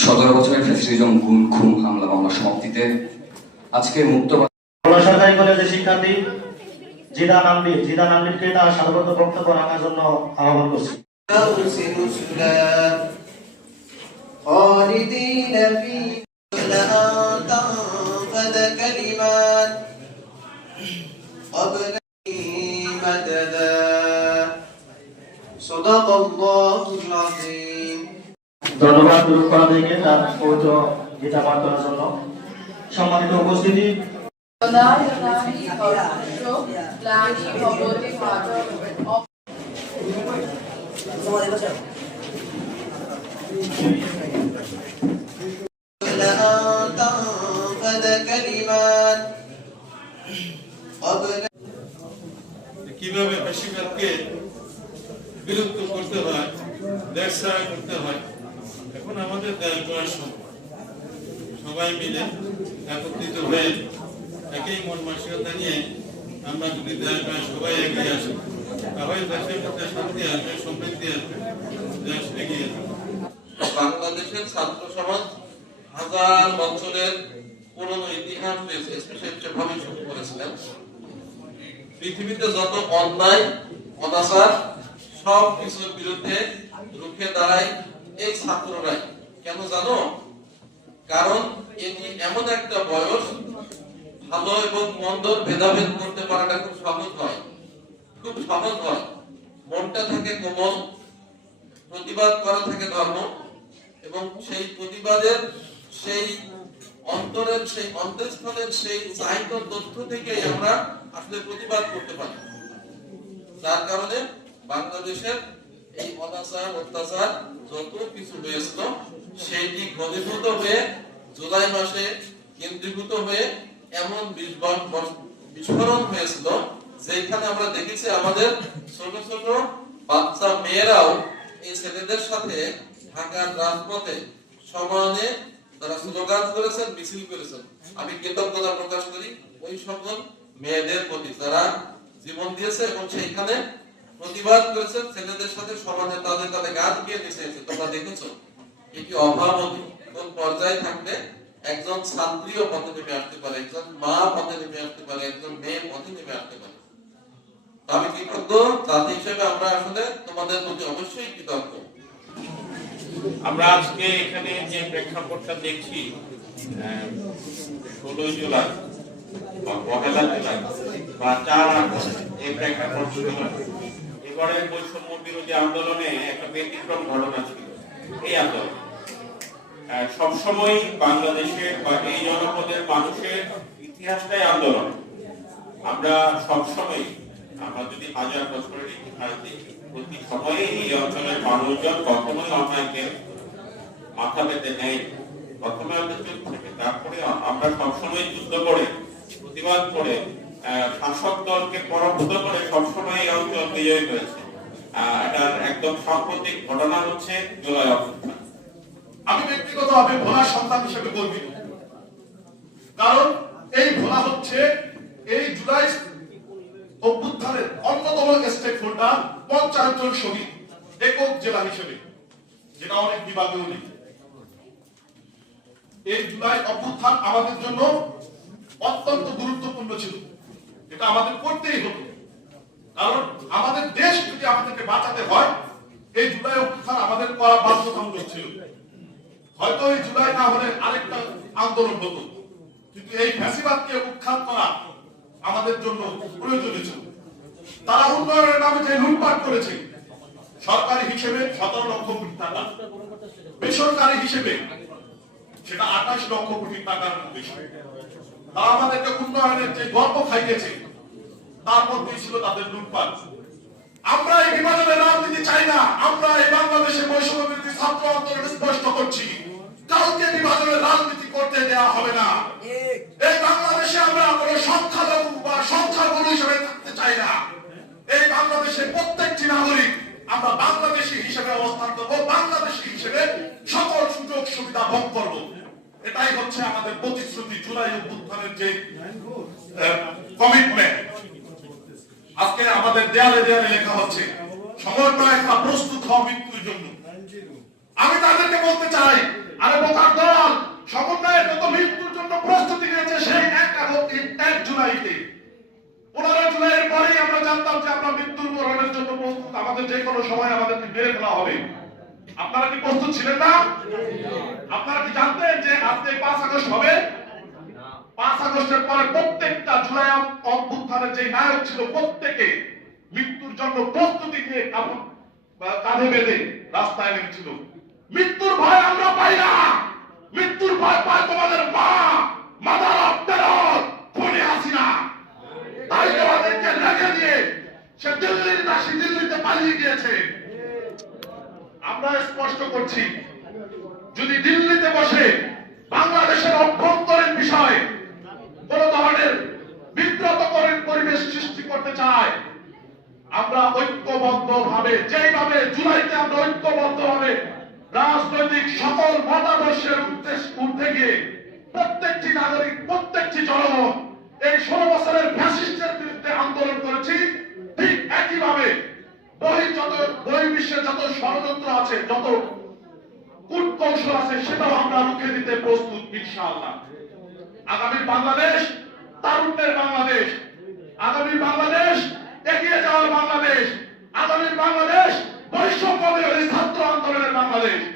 সতেরো বছরের ফ্যাসিজম গুম খুন হামলা মামলার সমাপ্তিতে আজকে মুক্ত খুলনা সরকারি কলেজের শিক্ষার্থী জিদা নামবির জিদা নামবিরকে তার সাধারণত বক্তব্য রাখার জন্য আহ্বান করছি أرسل رسلا خالدين فيه أن تنفذ كلمات قبل দূর করা থেকে তার পবিত্র গীতা জন্য সম্মানিত উপস্থিতি। কীভাবে বেশিরভাগকে বিলুপ্ত করতে হয় ব্যবসায় করতে হয় আমাদের দেশ করার সময় সবাই মিলে একত্রিত হয়ে একই মন মানসিকতা নিয়ে আমরা যদি দেশ নয় সবাই এগিয়ে আসি, তাহলে দেশের মধ্যে শান্তি আসবে, সমৃদ্ধি আসবে, দেশ এগিয়ে বাংলাদেশের ছাত্র সমাজ হাজার বছরের পুরনো ইতিহাস রয়েছে, স্পেশালি যেভাবে শুরু করেছিলেন। পৃথিবীতে যত অন্যায়, অনাচার সব কিছুর বিরুদ্ধে রুখে দাঁড়ায় এই ছাত্ররাই। কেন জানো? কারণ এটি এমন একটা বয়স, ভালো এবং মন্দর ভেদাভেদ করতে পারাটা খুব সহজ হয়। খুব সহজ হয়। মনটা থাকে কোমল, প্রতিবাদ করা থাকে ধর্ম, এবং সেই প্রতিবাদের সেই অন্তরের, সেই অন্তঃস্থলের সেই চাহিত তথ্য থেকে আমরা আসলে প্রতিবাদ করতে পারি। যার কারণে বাংলাদেশের এই অনাচার, অত্যাচার যত কিছু হয়েছিল সেইটি ঘনীভূত হয়ে জুলাই মাসে কেন্দ্রীভূত হয়ে এমন বিস্ফোরণ হয়েছিল যেখানে আমরা দেখেছি আমাদের ছোট ছোট বাচ্চা মেয়েরাও এই ছেলেদের সাথে ঢাকার রাজপথে সমানে তারা স্লোগান করেছেন মিছিল করেছেন। আমি কৃতজ্ঞতা প্রকাশ করি ওই সকল মেয়েদের প্রতি। তারা জীবন দিয়েছে এবং সেইখানে প্রতিবাদ করেছে ছেলেদের সাথে সমানে তাদের তাদের গাছ গিয়ে মিশিয়েছে তোমরা দেখেছ। এটি অভাবনী কোন পর্যায়ে থাকলে একজন ছাত্রীও পথে নেমে আসতে পারে, একজন মা পথে নেমে আসতে পারে, একজন মেয়ে পথে নেমে আসতে পারে। আমি কৃতজ্ঞ জাতি হিসেবে আমরা আসলে তোমাদের প্রতি অবশ্যই কৃতজ্ঞ। আমরা আজকে এখানে যে প্রেক্ষাপটটা দেখছি ষোলোই জুলাই পহেলা জুলাই বা চার এই প্রেক্ষাপট এবারে বৈষম্য বিরোধী আন্দোলনে একটা ব্যতিক্রম ঘটনা ছিল, এই আন্দোলন। সবসময় বাংলাদেশের বা এই জনপদের মানুষের ইতিহাসটাই আন্দোলন। আমরা সবসময় আমরা যদি হাজার বছরের ইতিহাস দেখি প্রতি সময়ে এই অঞ্চলের মানুষজন কখনোই অন্যায়কে মাথা পেতে নেয় প্রথমে আমাদের চুপ থাকে তারপরে আমরা সবসময় যুদ্ধ করে প্রতিবাদ করে শাসক দলকে পরাভূত করে সবসময় এই অঞ্চল বিজয় আহ, এটার একদম সাম্প্রতিক ঘটনা হচ্ছে জুলাই অভ্যুত্থান আমি ব্যক্তিগতভাবে ভোলার সন্তান হিসেবে গর্বিত। কারণ এই ভোলা হচ্ছে এই জুলাই অভ্যুত্থানের অন্যতম স্টেক হোল্ডার, পঞ্চাশ জন শহীদ, একক জেলা হিসেবে, যেটা অনেক বিভাগেও নেই। এই জুলাই অভ্যুত্থান আমাদের জন্য অত্যন্ত গুরুত্বপূর্ণ ছিল। এটা আমাদের করতেই হতো। কারণ আমাদের দেশ যদি আমাদেরকে বাঁচাতে হয়, এই জুলাই অভ্যুত্থান আমাদের করা বাধ্যতামূলক ছিল। হয়তো এই জুলাই না হলে আরেকটা আন্দোলন হতো। কিন্তু এই ফ্যাসিবাদকে উৎখাত করা আমাদের জন্য প্রয়োজনীয় ছিল। তারা উন্নয়নের নামে যে লুটপাট করেছে, সরকারি হিসেবে সতেরো লক্ষ কোটি টাকা। বেসরকারি হিসেবে সেটা আঠাশ লক্ষ কোটি টাকার বেশি। তারা আমাদেরকে উন্নয়নের যে গল্প খাইয়েছে, তার মধ্যে ছিল তাদের লুটপাট। আমরা এই বিভাজনের রাজনীতি চাই না। আমরা এই বাংলাদেশে বৈষম্য ছাত্র আন্দোলন স্পষ্ট করছি। কাউকে বিভাজনের রাজনীতি করতে দেওয়া হবে না। এই বাংলাদেশে আমরা কোনো সংখ্যালঘু বা সংখ্যাগুরু হিসেবে থাকতে চাই না। এই বাংলাদেশে প্রত্যেকটি নাগরিক আমরা বাংলাদেশী হিসেবে অবস্থান করব বাংলাদেশী হিসেবে সকল সুযোগ সুবিধা ভোগ করব। এটাই হচ্ছে আমাদের প্রতিশ্রুতি জুলাই অভ্যুত্থানের যে কমিটমেন্ট আজকে আমাদের দেয়ালে দেয়ালে লেখা হচ্ছে সমন্বয় একটা প্রস্তুত হওয়া মৃত্যুর জন্য। আমি তাদেরকে বলতে চাই আরে বোকার দল সমন্বয়ের যত মৃত্যুর জন্য প্রস্তুতি নিয়েছে, সেই এক এক জুলাইতে। পনেরো জুলাইয়ের পরেই আমরা জানতাম যে আমরা মৃত্যুর বরণের জন্য প্রস্তুত। আমাদের যে কোনো সময় আমাদেরকে মেরে ফেলা হবে। আপনারা কি প্রস্তুত ছিলেন না? আপনারা কি জানতেন যে আজকে পাঁচ আগস্ট হবে? পাঁচ আগস্টের পরে প্রত্যেকটা জুলাই অভ্যুত্থানের যে নায়ক ছিল, প্রত্যেকে মৃত্যুর জন্য প্রস্তুতি নিয়ে কাঁধে বেঁধে রাস্তায় নেমেছিল। মৃত্যুর ভয় আমরা পাই না। মৃত্যুর ভয় পায় তোমাদের মা, মাদার অফ টেরর খুনি হাসিনা তাই তোমাদেরকে রেখে দিয়ে সে দিল্লির দাসী দিল্লিতে পালিয়ে গিয়েছে। আমরা স্পষ্ট করছি, যদি দিল্লিতে বসে বাংলাদেশের অভ্যন্তরীণ বিষয় কোন ধরনের বিব্রতকরণ পরিবেশ সৃষ্টি করতে চায়, আমরা ঐক্যবদ্ধ ভাবে যেইভাবে জুলাইতে আমরা ঐক্যবদ্ধ ভাবে রাজনৈতিক সকল মতাদর্শের উঠতে গিয়ে প্রত্যেকটি নাগরিক, প্রত্যেকটি জনগণ এই ষোলো বছরের ফ্যাসিস্টের বিরুদ্ধে আন্দোলন করেছি। ঠিক একইভাবে বহি যত যত ষড়যন্ত্র আছে, যত কূটকৌশল আছে, সেটাও আমরা রুখে দিতে প্রস্তুত, ইনশাআল্লাহ। আগামী বাংলাদেশ, তারুণ্যের বাংলাদেশ। আগামী বাংলাদেশ, এগিয়ে যাওয়ার বাংলাদেশ। আগামী বাংলাদেশ বৈষম্যদের ছাত্র আন্দোলনের বাংলাদেশ।